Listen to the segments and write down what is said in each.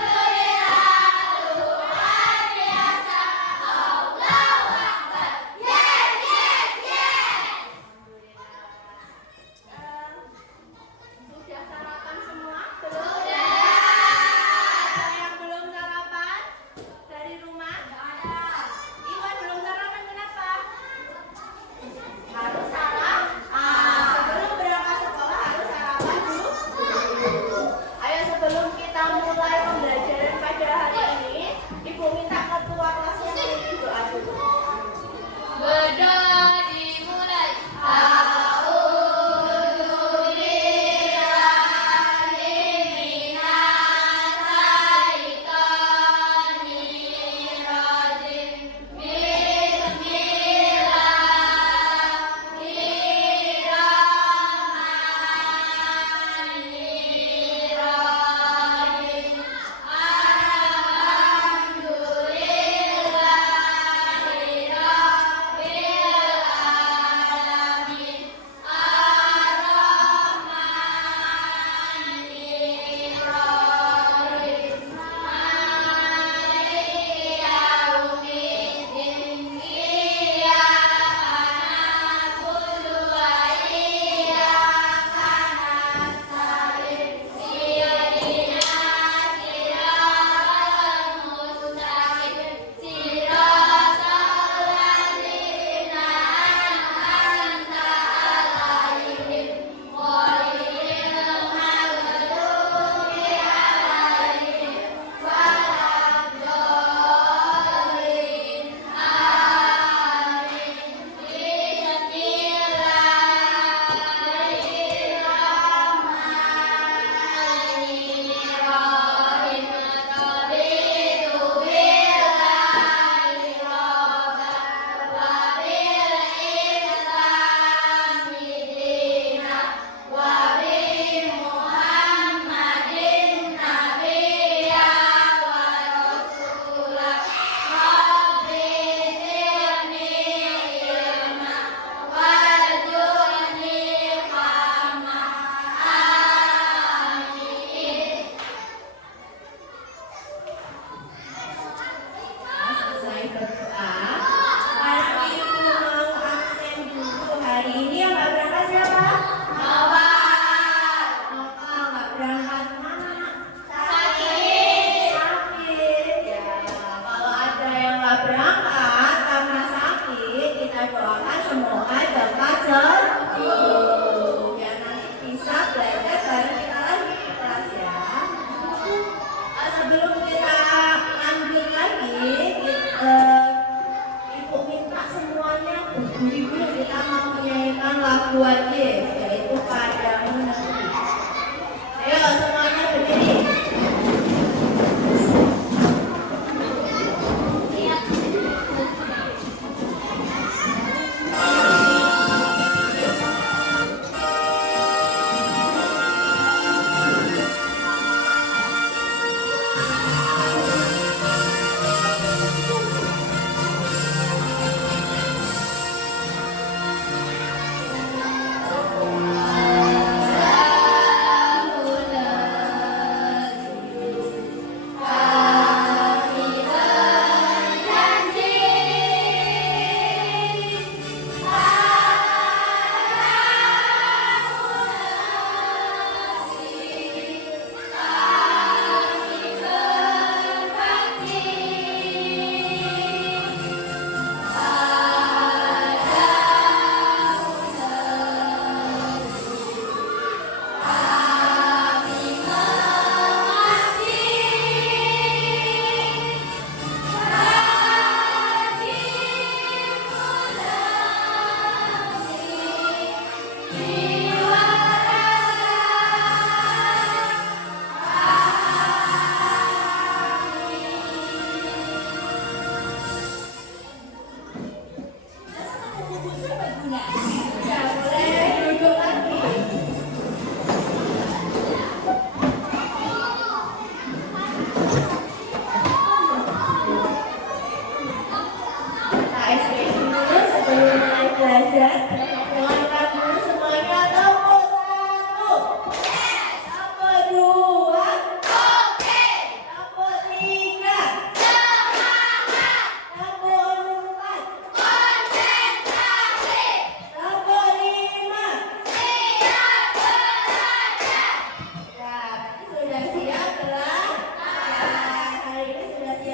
Alhamdulillah luar biasa.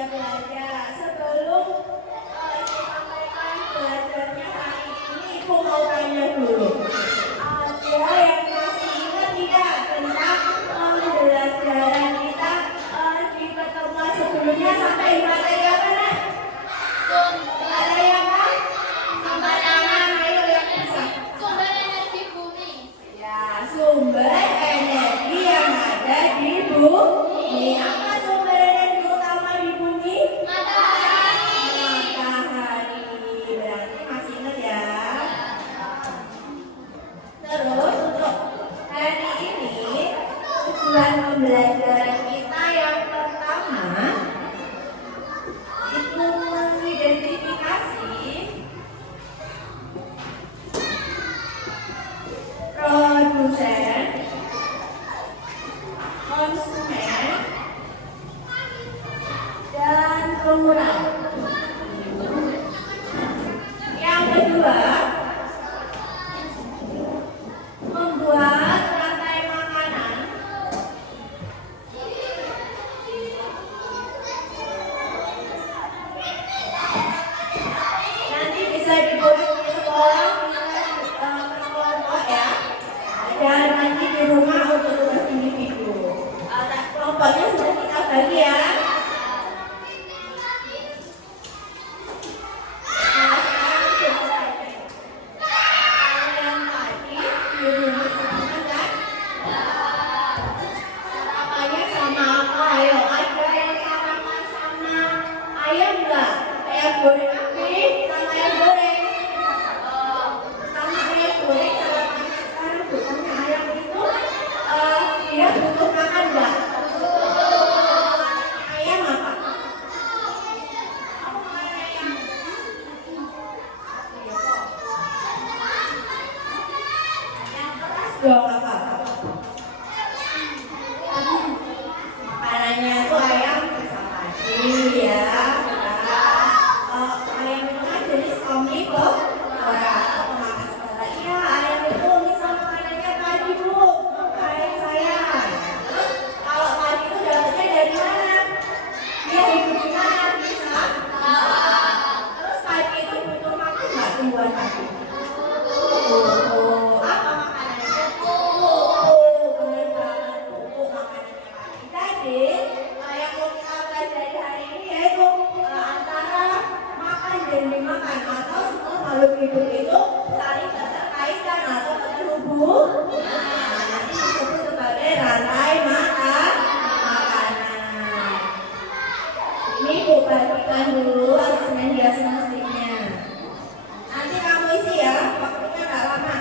belajar. Sebelum Ibu sampaikan belajarnya hari ini, Ibu mau tanya dulu. Ada yang masih ingat tidak tentang pembelajaran kita di pertemuan sebelumnya sampai materi apa nak? Ada yang kan? Sembarangan, ayo yang bisa. Sumber energi bumi. Ya, sumber energi yang ada di bumi. Apa sumber energi utama di bumi? Matahari. Matahari. Berarti masih ingat ya. Terus untuk hari ini tujuan pembelajaran kita yang pertama itu mengidentifikasi produsen, konsumen, dan pengurang. Yang kedua, membuat rantai makanan nanti bisa dibuat di sekolah per kelompok ya, dan nanti di rumah untuk tugas individu. Kelompoknya sudah kita bagi ya. Nah, sekarang coba kalian tadi di rumah sama kan? Sarapannya sama apa? Ayo, ada yang sarapan sama ayam nggak? Ayam goreng api sama ayam goreng. Sama ayam goreng sarapannya sekarang bukannya ayam itu dia butuh makan nggak? Ayam apa? Apa makan ayam? Yang keras dong apa? Makanannya tuh ayam sama padi ya. Ayam itu kan jenis omnivora atau pemakan segala. Iya, ayam itu misal makanannya padi bu, kayak saya. Terus kalau padi itu dapatnya dari mana? Dia hidup di mana? Bisa. Terus padi itu butuh makan nggak tumbuhan padi? Butuh. Apa makanannya? Pupuk. Bener banget, pupuk makanannya padi. Jadi yang mau kita pelajari hari ini yaitu antara makan dan dimakan atau semua makhluk hidup itu saling keterkaitan atau terhubung. Nah, nanti disebut sebagai rantai makanan. Ini Bu bagikan dulu asesmen diagnostiknya. Nanti kamu isi ya, waktunya nggak lama.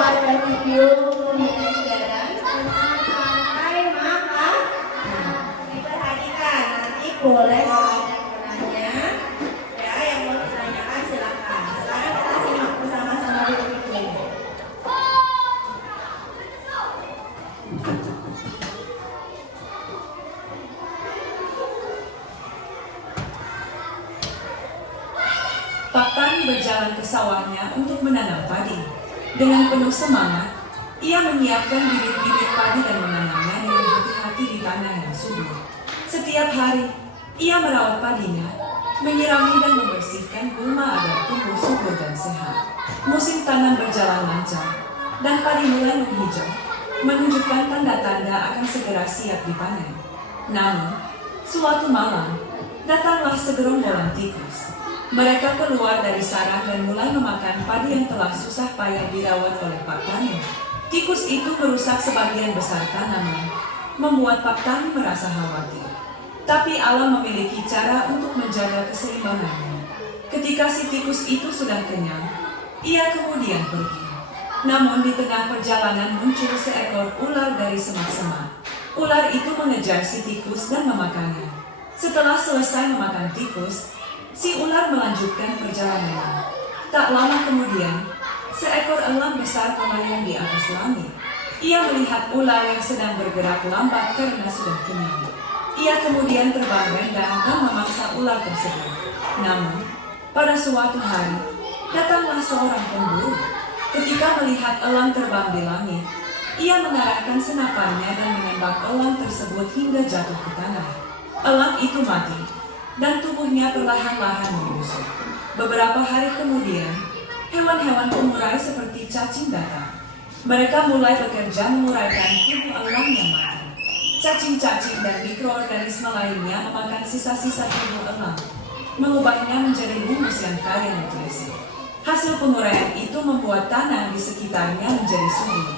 ada video pembelajaran tentang rantai makanan. Nah, diperhatikan, nanti boleh bertanya. Ya, yang mau ditanyakan silakan. Sekarang kita simak bersama-sama dulu videonya. Pak Tani berjalan ke sawahnya untuk menanam padi. Dengan penuh semangat, ia menyiapkan bibit-bibit padi dan menanamnya dengan hati-hati di tanah yang subur. Setiap hari, ia merawat padinya, menyirami dan membersihkan gulma agar tumbuh subur dan sehat. Musim tanam berjalan lancar, dan padi mulai menghijau, menunjukkan tanda-tanda akan segera siap dipanen. Namun, suatu malam, datanglah segerombolan tikus. Mereka keluar dari sarang dan mulai memakan padi yang telah susah payah dirawat oleh Pak Tani. Tikus itu merusak sebagian besar tanaman, membuat Pak Tani merasa khawatir. Tapi Allah memiliki cara untuk menjaga keseimbangannya. Ketika si tikus itu sudah kenyang, ia kemudian pergi. Namun di tengah perjalanan muncul seekor ular dari semak-semak. Ular itu mengejar si tikus dan memakannya. Setelah selesai memakan tikus, si ular melanjutkan perjalanannya. Tak lama kemudian, seekor elang besar melayang di atas langit. Ia melihat ular yang sedang bergerak lambat karena sudah kenyang. Ia kemudian terbang rendah dan memangsa ular tersebut. Namun, pada suatu hari, datanglah seorang pemburu. Ketika melihat elang terbang di langit, ia mengarahkan senapannya dan menembak elang tersebut hingga jatuh ke tanah. Elang itu mati, dan tubuhnya perlahan-lahan membusuk. Beberapa hari kemudian, hewan-hewan pengurai seperti cacing datang. Mereka mulai bekerja menguraikan tubuh elang yang mati. Cacing-cacing dan mikroorganisme lainnya memakan sisa-sisa tubuh elang, mengubahnya menjadi humus yang kaya nutrisi. Hasil penguraian itu membuat tanah di sekitarnya menjadi subur.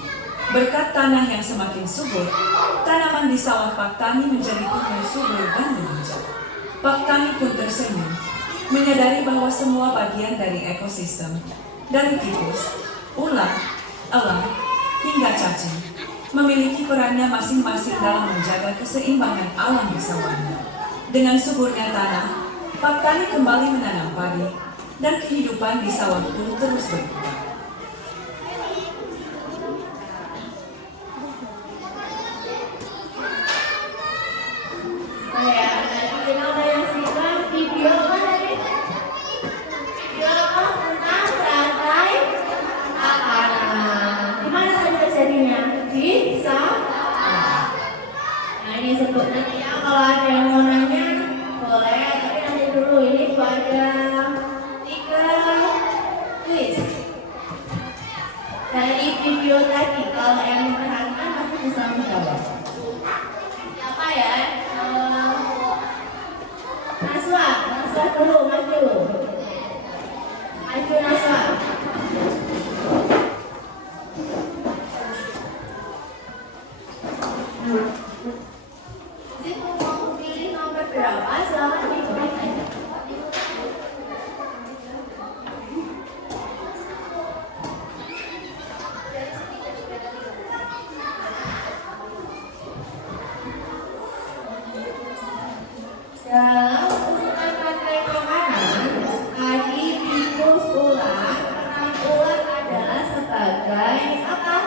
Berkat tanah yang semakin subur, tanaman di sawah Pak Tani menjadi tumbuh subur dan menghijau. Pak Tani pun tersenyum, menyadari bahwa semua bagian dari ekosistem, dari tikus, ular, elang, hingga cacing, memiliki perannya masing-masing dalam menjaga keseimbangan alam di sawahnya. Dengan suburnya tanah, Pak Tani kembali menanam padi, dan kehidupan di sawah pun terus berkembang. Sebut nanti ya, kalau ada yang mau nanya boleh, tapi nanti dulu ini ada 3 quiz dari video tadi. Kalau yang memperhatikan pasti bisa menjawab. Siapa ya? Naswa dulu, maju Naswa. Dalam urutan rantai makanan, tadi tikus ular, peran ular adalah sebagai apa?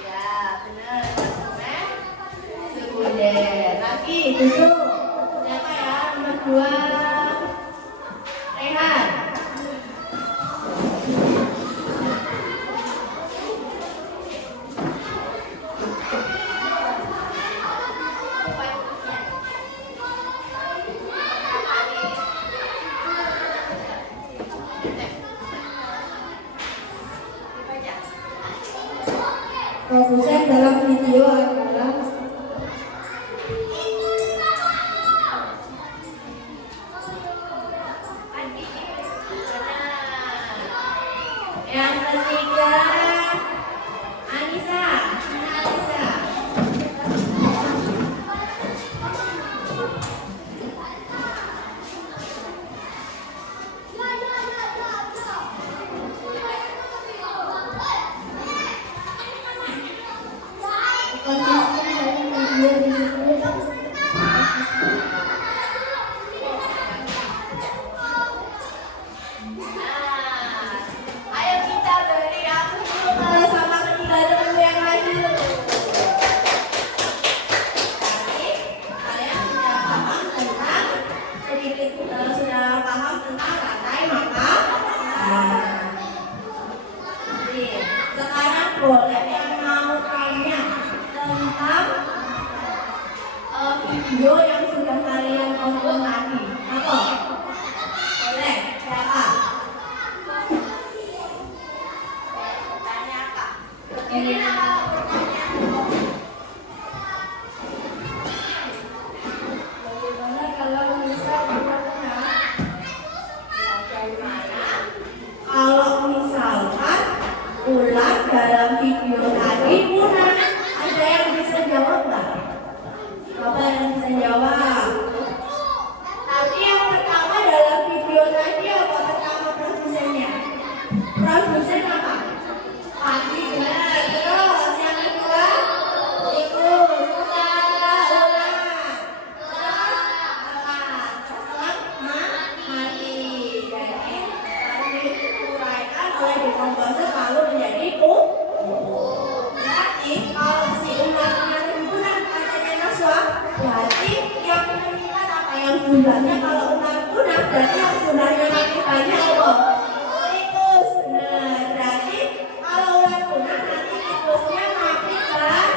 Ya, benar. Sekunder. Lagi duduk. Siapa ya? Nomor 2. Rehan. Produsen dalam video adalah video yang sudah kalian tonton tadi? Apa? Boleh, siapa? Tanya Kak. Ini nama pertanyaan. Bagaimana kalau bisa benar-benar? Bagaimana kalau misalkan ular dalam video tadi punah? Ada yang bisa jawab nggak? Bapak yang bisa jawab. Tapi yang pertama dalam video tadi apa pertama produsennya? Produsen apa? Pasti benar. Terus yang kedua itu ular. Mati. Jadi diuraikan oleh dekompose lalu menjadi berarti kalau si ularnya punah katanya Naswa, berarti yang meninggal apa yang jumlahnya? Kalau ular punah berarti yang jumlahnya mati banyak apa? Tikus. Benar. Berarti kalau ular punah nanti tikusnya mati banyak.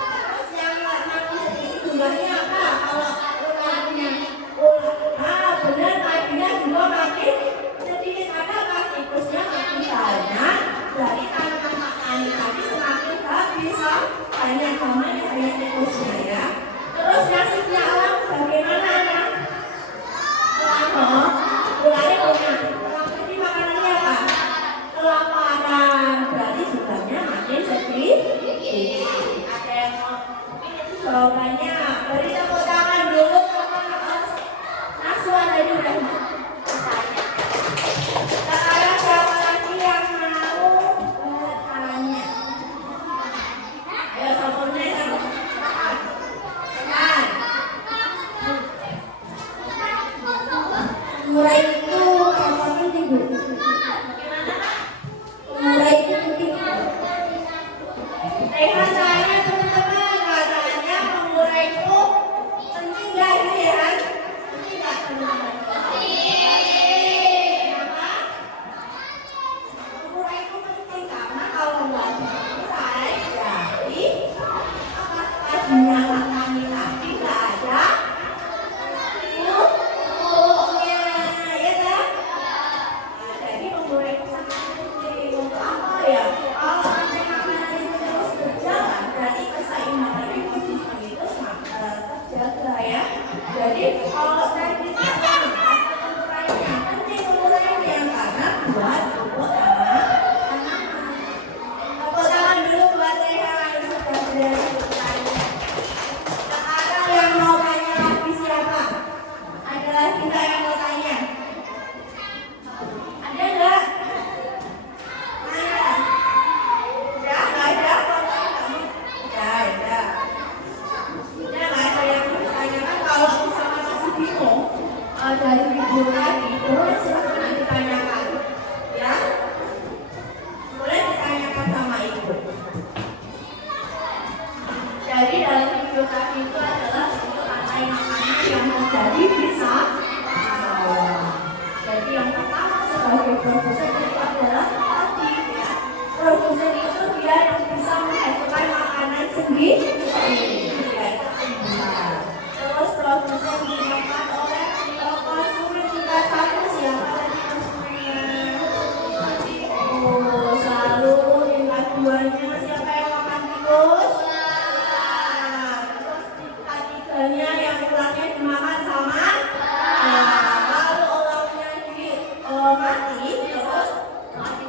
Terus yang mati sedikit jumlahnya apa? Kalau ularnya benar tadinya juga mati sedikit. Ada apa? Tikusnya mati banyak. Berarti tanaman makan tadi semakin bisa banyak namanya banyak tikusnya ya. Terus nasibnya alam bagaimana ya? Ularnya punya. Jadi makanannya apa? Kelaparan. Berarti jumlahnya makin sedikit. Ada yang mau jawabannya? Beri tepuk tangan dulu sama Naswa tadi udah bertanya. Sekarang siapa lagi yang mau bertanya? Ayo sopurnya satu. Teman. Murai itu apa penting Bu? Murai itu penting. Rehan tanya teman-teman, katanya mengurai itu penting nggak gitu ya? Penting nggak teman-teman? Kenapa? Mengurai itu penting karena kalau nggak mengurai, jadi apakah dinyatakan tadi nggak ada pupuknya, ya kan? Nah, jadi mengurai itu sangat penting. Untuk apa ya? Kalau sampai makanan itu terus berjalan, berarti keseimbangan ekosistem itu terjaga ya. Jadi kalau tadi tentang mengurainya, penting mengurainya karena buat pupuk tanaman. Tepuk tangan dulu buat Rehan sudah berani bertanya. Sekarang yang mau tanya lagi siapa? Ada lagi nggak yang mau tanya? Ada nggak? Mana? Udah nggak ada? Udah. Udah nggak ada yang ditanyakan. Kalau misalnya masih bingung dari video tadi, boleh silahkan ditanyakan, ya? Boleh ditanyakan sama ibu. Jadi dalam video tadi itu adalah untuk rantai makanan yang terjadi bisa. Jadi yang pertama sebagai produsen itu adalah tadi ya. Produsen itu dia yang bisa menghasilkan makanan sendiri. Yaitu tumbuhan. Terus produsen dimakan oleh konsumen tingkat satu. Siapa tadi konsumennya? Selalu tingkat duanya siapa yang makan tikus? Terus tingkat tiganya yang ularnya dimakan sama. Lalu ularnya mati terus mati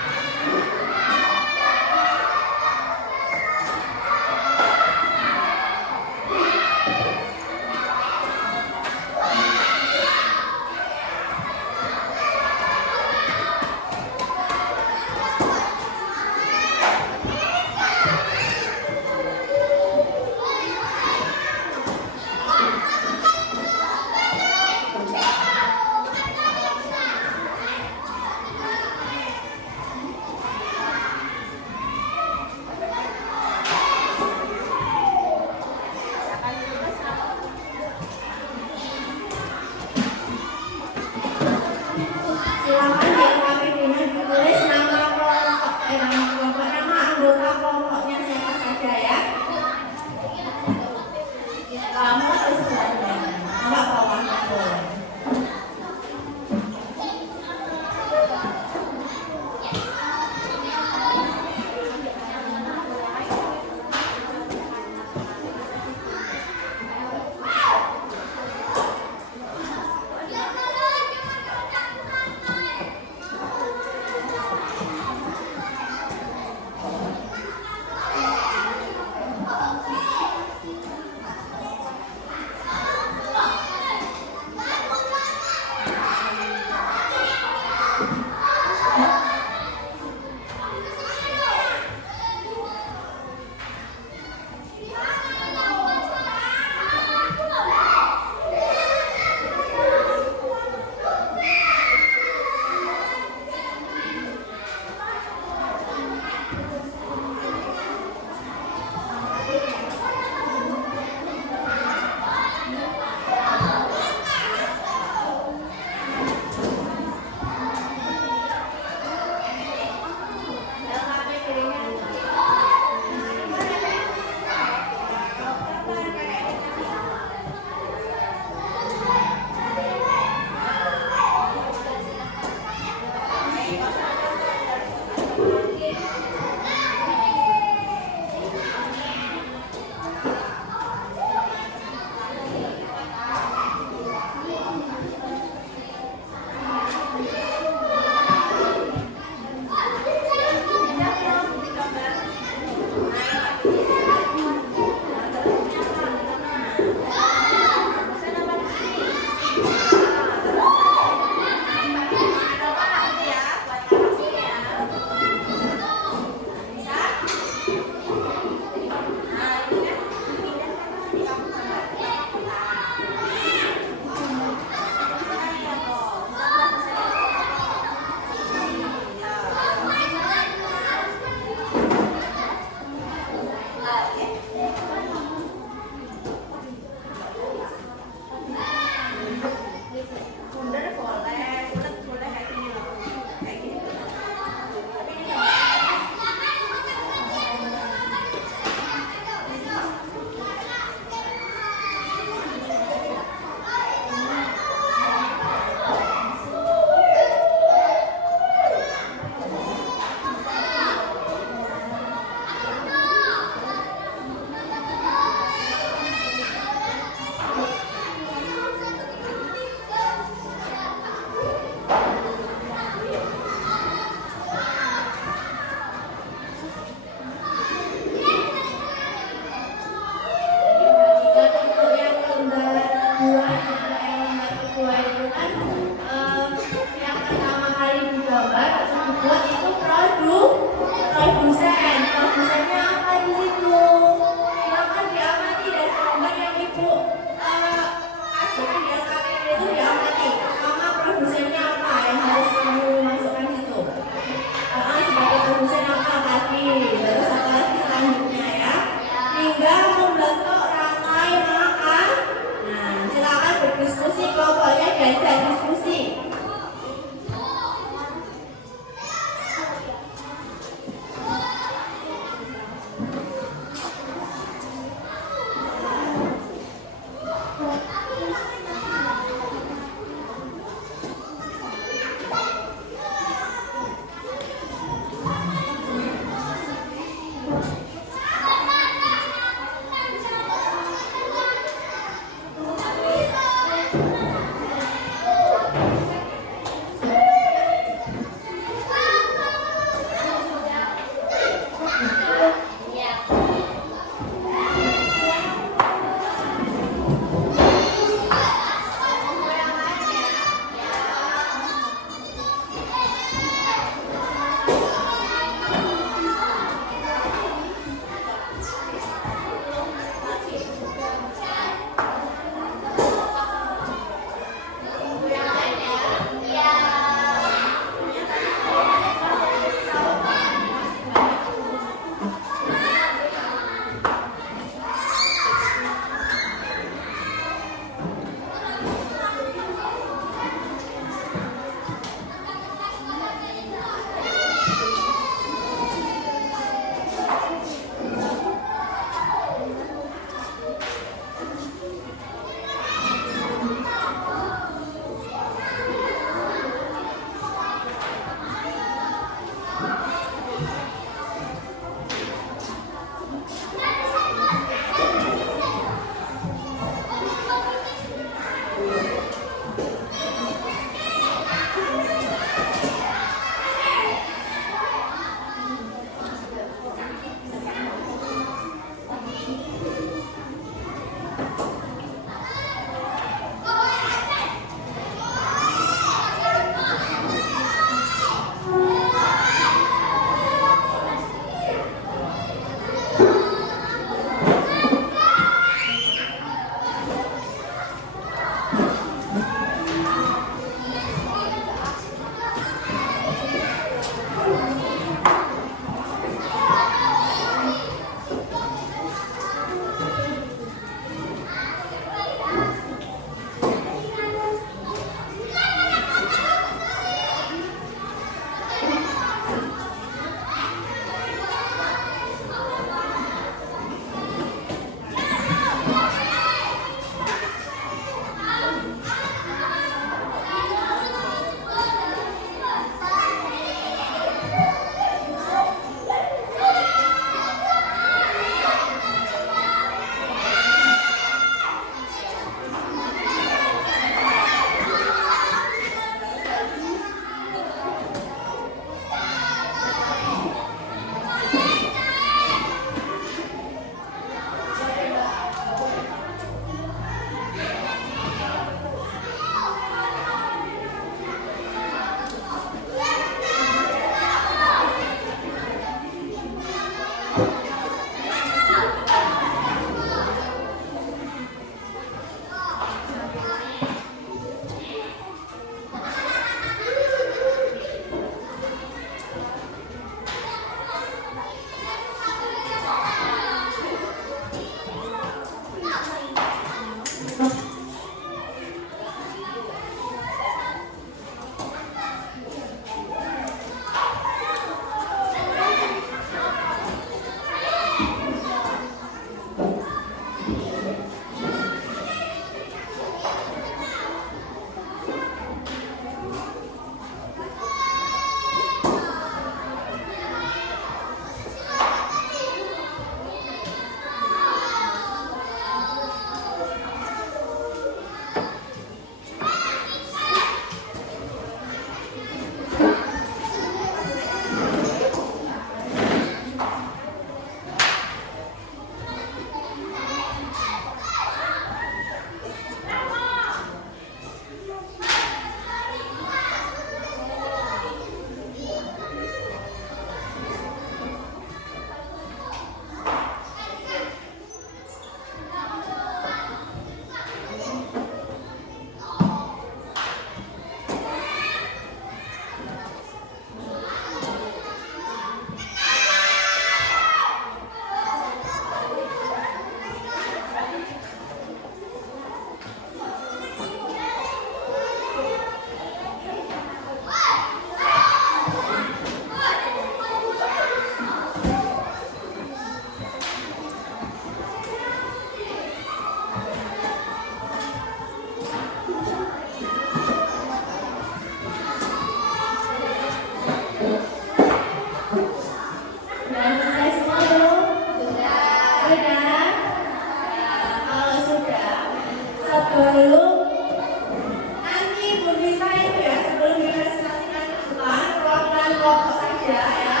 aja ya.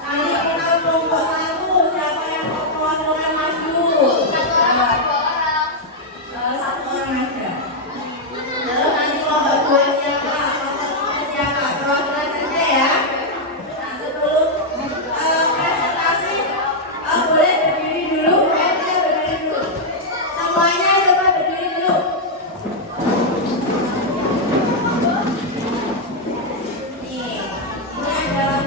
Nanti kita kelompok satu, siapa yang kelompoknya maju? Satu orang. Satu orang aja. Lalu nanti kelompok dua siapa? Kelompok tiga siapa? Perwakilan saja ya. Nah sebelum presentasi, boleh berdiri dulu. Saya berdiri dulu. Semuanya coba berdiri dulu. Nih, ini adalah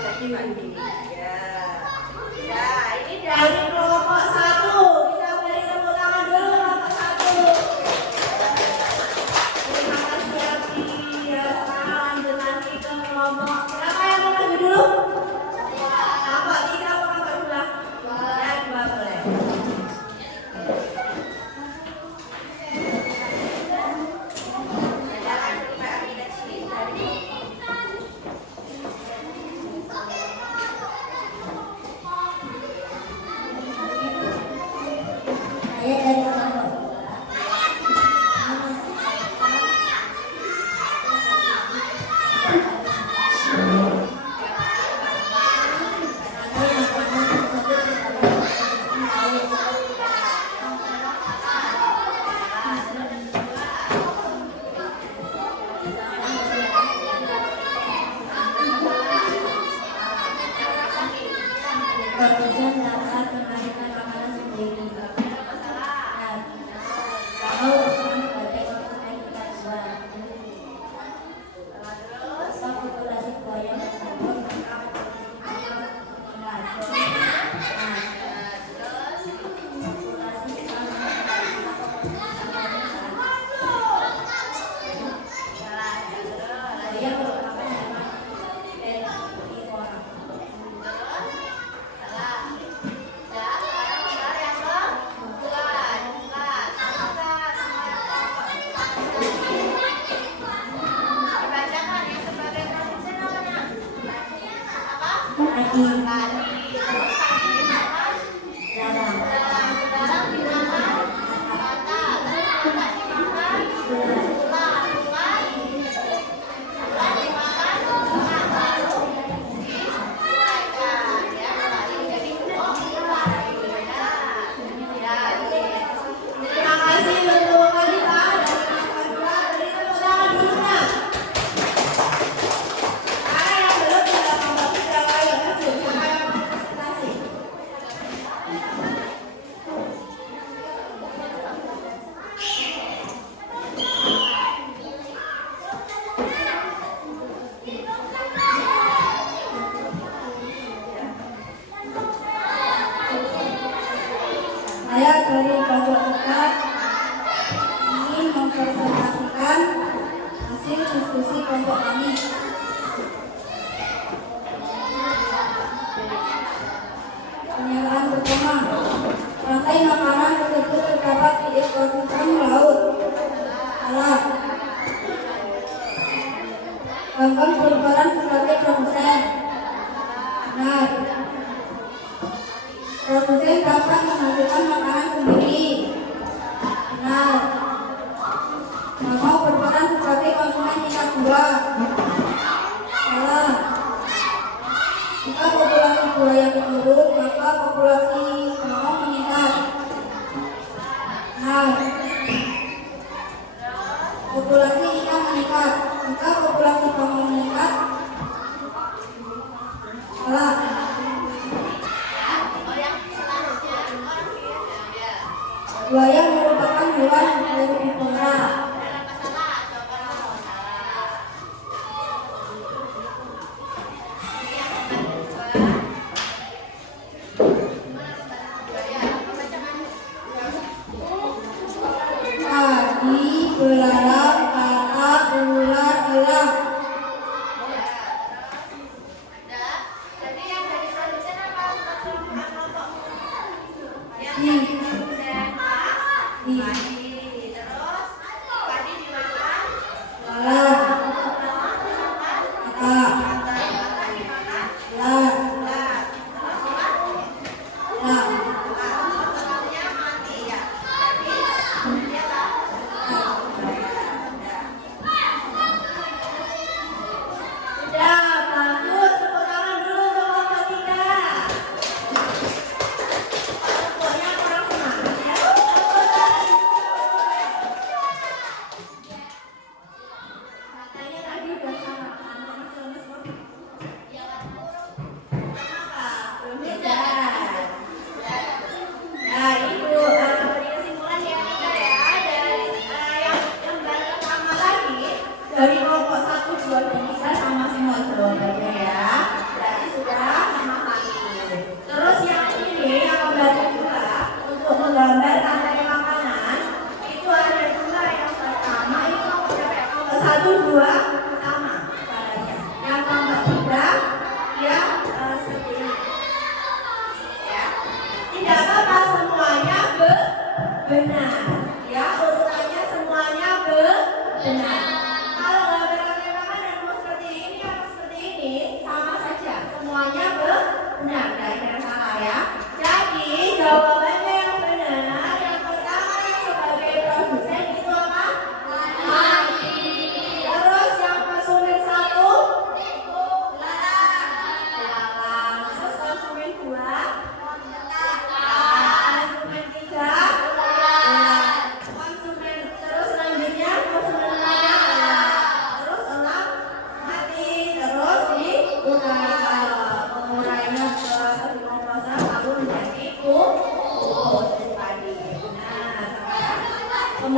Ya. Ya, ini dari kelompok 1. Kita beri tepuk tangan dulu kelompok 1. Terima kasih Abi. Ya, sekarang lanjut lagi ke kelompok. Siapa yang mau maju dulu? Kelompok 3 atau kelompok 2? Ya, 2 boleh. Jalan sampai Abi kecil. Saya dari kelompok produsen dapat mengajukan ramalan sendiri. Nah, kalau berperan sebagai konsumen kita dua, maka populasi buaya tersebut akan populasi buaya merupakan hewan herbivora. Lagi dalam Terima kasih untuk Kalita dari kelompok 2. Beri tepuk tangan dulu nah. Sekarang yang belum sudah kelompok 3 ayo maju. Siapa yang mau presentasi? saya dari kelompok 4 ingin mempresentasikan hasil diskusi kelompok kami. Pernyataan pertama, rantai makanan tersebut terdapat di ekosistem laut. Salah. Bambang berperan sebagai produsen. Benar. Produsen dapat menghasilkan makanan sendiri. Benar. Mau berperan sebagai konsumen tingkat 2. Salah. Jika populasi buaya menurun, maka populasi bangau meningkat. Benar. Populasi ikan meningkat. Jika populasi bangau meningkat, salah. Buaya merupakan hewan herbivora. Tadi belalang kata ular elang. Jadi yang dari produsen apa? Di Produsen A, di terus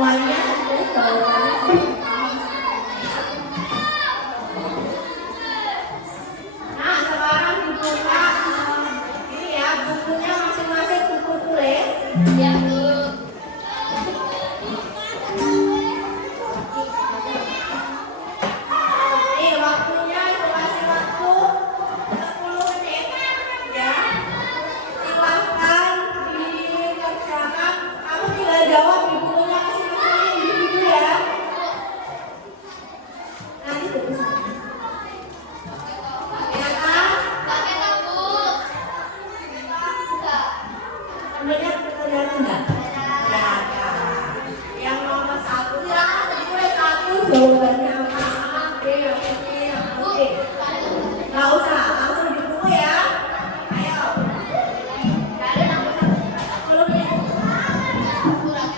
semuanya sudah jawabannya. Nah, sekarang dibuka ini ya, bukunya masing-masing buku tulis. Ya, Bu. Ini waktunya dikasih waktu 10 menit ya. Silahkan dikerjakan. Kamu tinggal jawab di bukunya masing-masing individu ya. Nanti tulisan. Ya kan? Pakai dong, Bu. Enggak. Kemudian pertanyaan enggak? Ya, ya. Yang nomor 1 silakan ditulis 1 jawabannya apa? A, B, yang ini, yang Bu, C. Nggak usah, langsung di buku ya. Ayo. enggak ada nomor 10 menit. kurang.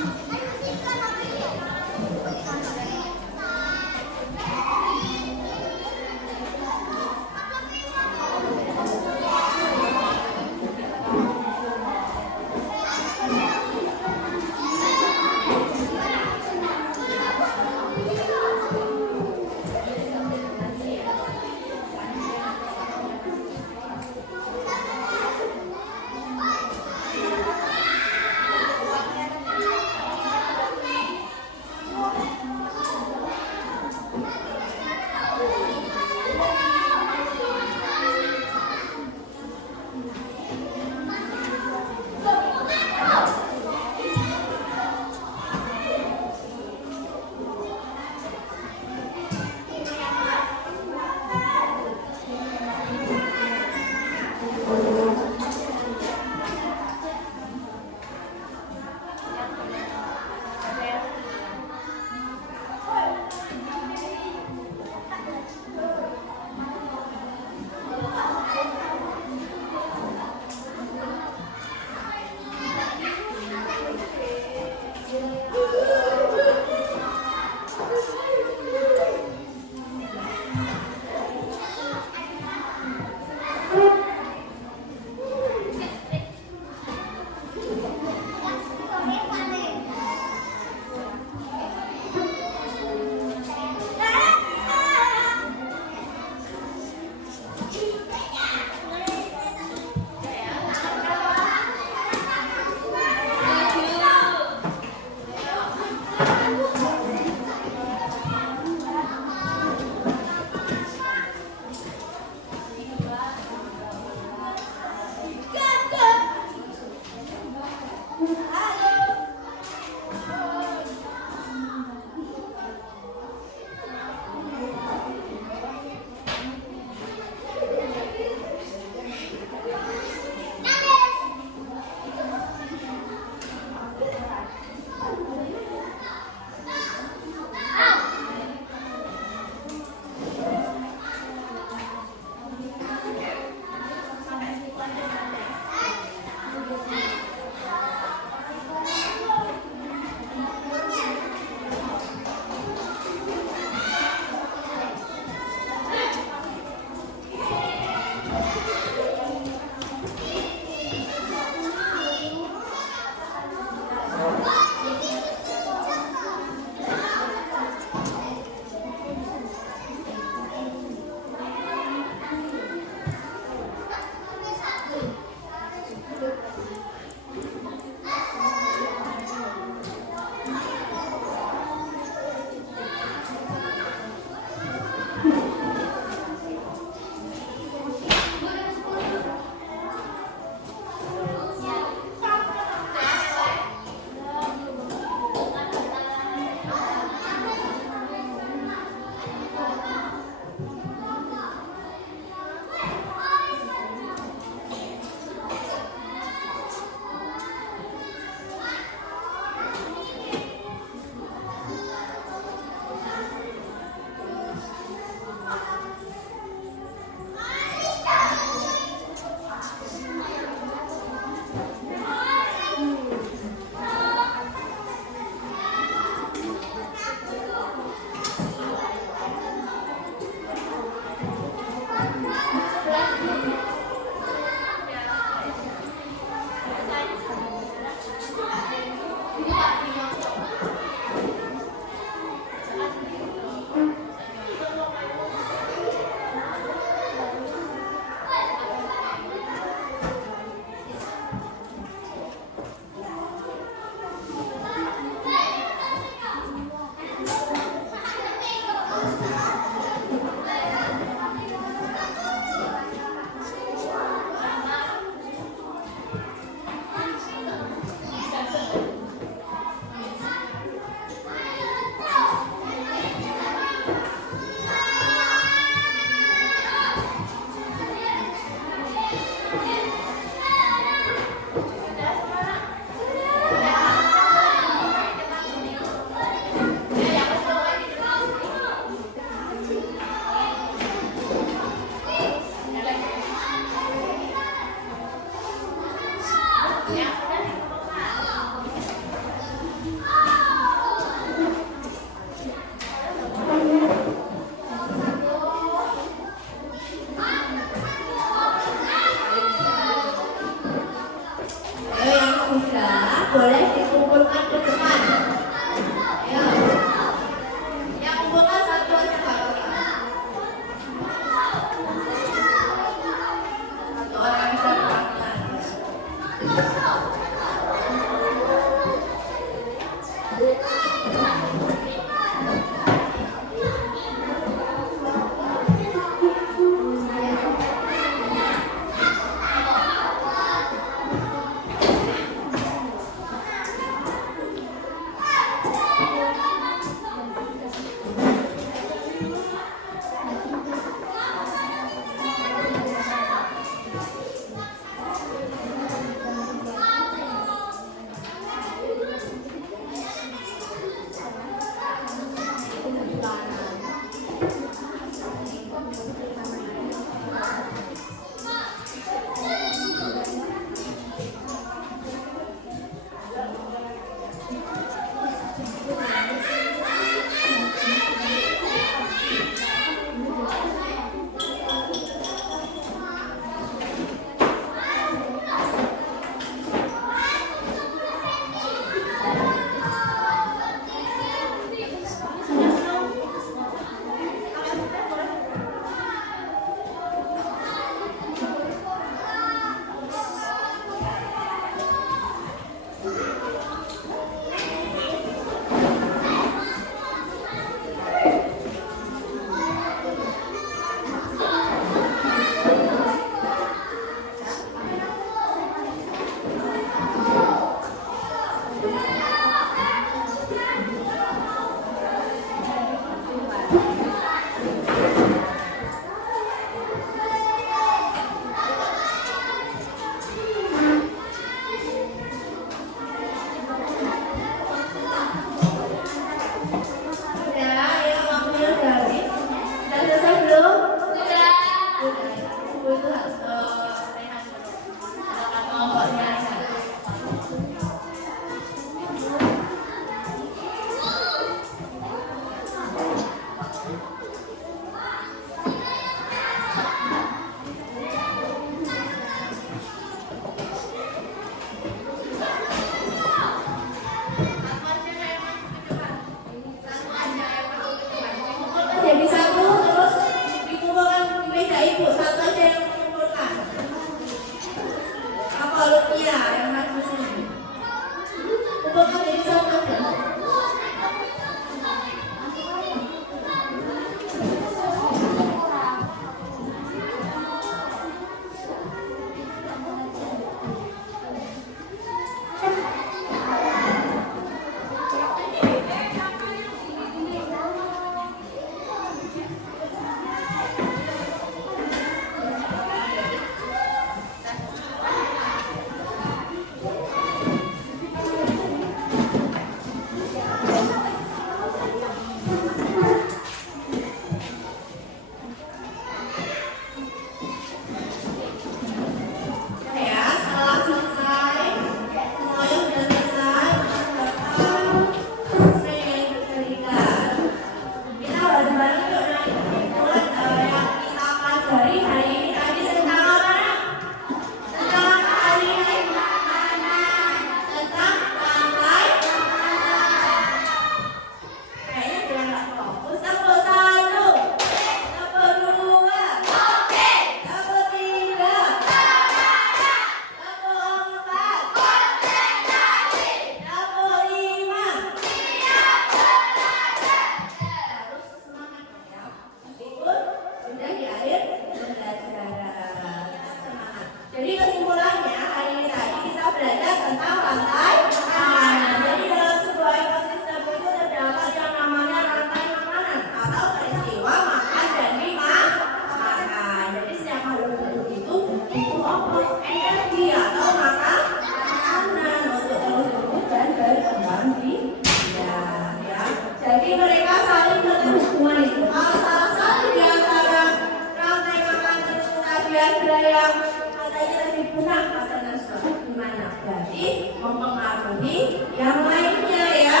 energi atau makanan untuk terus tumbuh dan berkembang biak ya. Jadi mereka saling berhubungan itu. Salah satu di antara rantai makanan itu tadi ada yang katanya lebih punah makanan suatu gimana? Jadi mempengaruhi yang lainnya ya.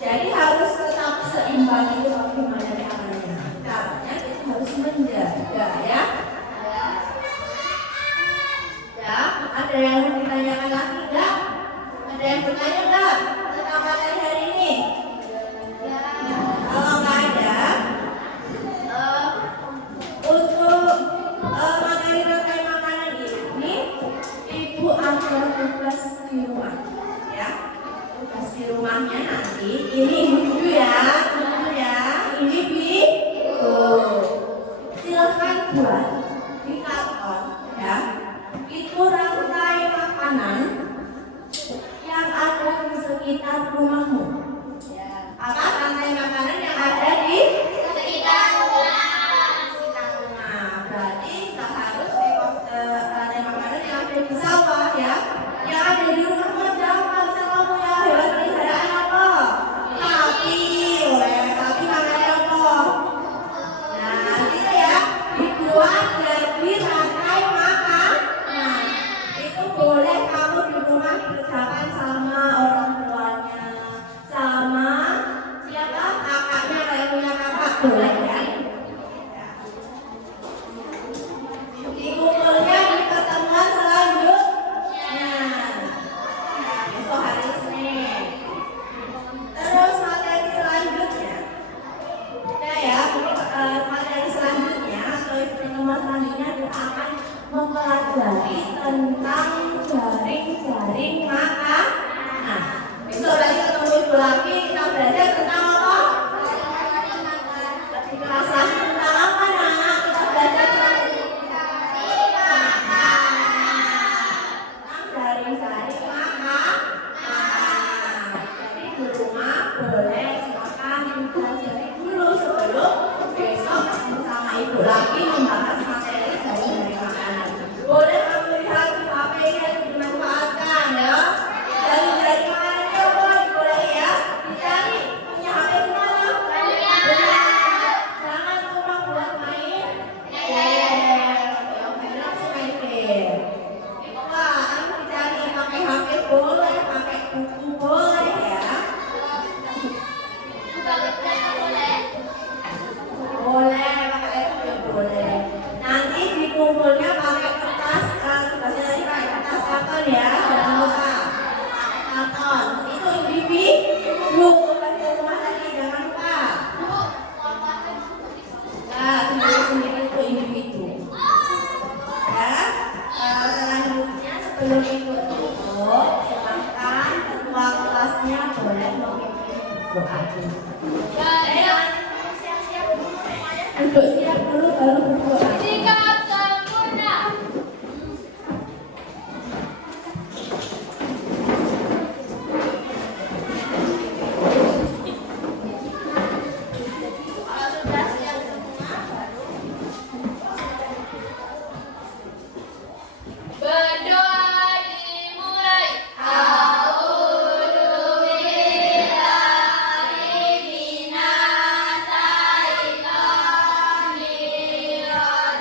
Jadi harus tetap seimbang itu bagaimana caranya? Caranya kita harus menjaga ya. Ya, ada yang mau ditanyakan lagi enggak? Ada yang bertanya enggak tentang materi hari ini? Kalau enggak ada, untuk materi-materi makanan ini Ibu ada tugas di rumah ya. Tugas di rumahnya nanti ini ibu ya, ini silakan buat di karton ya. Itu rantai makanan yang ada di sekitar rumahmu. Apa rantai makanan yang ada di sekitar rumah? Berarti kita harus rantai makanan yang ada di sawah ya. Yang ada di rumahmu jangan selalu ya. Hewan peliharaan apa? Sapi. Sapi makannya apa? Nah, gitu ya. Dibuat jadi rantai makanan. Itu boleh kamu di rumah dikerjakan sama orang tuanya, sama siapa? Kakaknya, kayak punya kakak boleh ya. Dikumpulnya di pertemuan selanjutnya. Besok hari Senin. Terus materi selanjutnya. Ya, materi selanjutnya atau pertemuan selanjutnya kita akan mempelajari tentang jaring-jaring makanan. Besok lagi ketemu ibu lagi kita belajar tentang apa? Perasaan tentang apa nak? Kita belajar tentang jaring-jaring makanan. Jadi di rumah boleh silakan dipelajari dulu sebelum besok ketemu sama ibu lagi membahas materi jaring-jaring makanan. Boleh kamu lihat di HP-nya dimanfaatkan ya. Jaring-jaring makanannya boleh ya. Dicari punya HP semua. Jangan cuma buat main. Langsung main game. Wah, dicari pakai HP boleh, pakai buku boleh ya. Boleh, pakai laptop boleh. Nanti dikumpulnya pakai kertas, tugasnya tadi pakai kertas karton ya, jangan lupa. Karton, itu bibi, tugas di rumah tadi jangan lupa. Nah, sendiri-sendiri itu individu. Ya, selanjutnya sebelum ikut tutup, silahkan ketua kelasnya boleh memimpin doa dulu. Duduk siap dulu baru berdoa. Sikap sempurna. Kalau sudah siap semua baru Berdoa dimulai. A'udzu billahi minasy syaithanir rajim.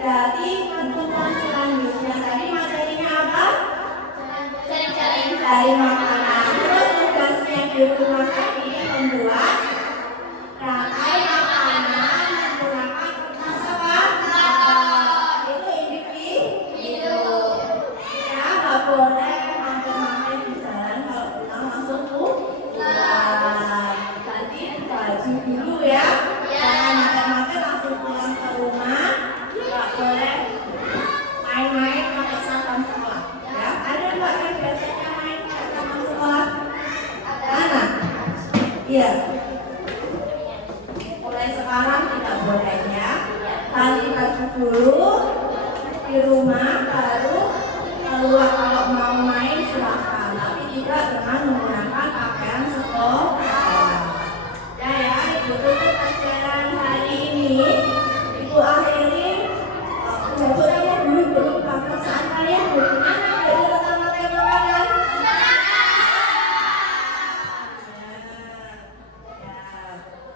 Jadi pertemuan selanjutnya tadi materinya apa? Cari-cari. Cari makanan. Terus tugasnya di rumah tadi membuat rantai makanan menggunakan kertas apa? Itu individu. Ya, nggak boleh mampir-mampir di jalan, kalau pulang langsung pulang. Tadi baju dulu ya. Jangan mampir-mampir langsung pulang ke rumah. Nggak boleh main-main pakai seragam sekolah. Ya, ada nggak yang biasanya main pakai seragam sekolah? Mana? Iya. Mulai sekarang tidak boleh ya. Ganti baju dulu di rumah, baru keluar. Kalau mau main silakan, tapi juga dengan menggunakan pakaian sekolah. Ya, Ibu tutup pelajaran hari ini. Ibu akhiri. Ibu yang belum pemeriksaan kalian. Gimana? Jadi pertama tema kalian?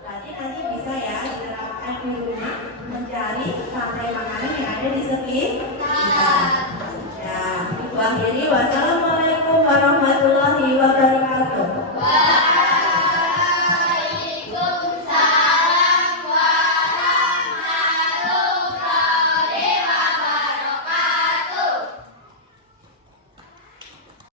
Berarti nanti bisa ya diterapkan di rumah, mencari rantai makanan yang ada di sekitar. Ya, Ibu akhiri. Wassalamualaikum warahmatullahi wabarakatuh.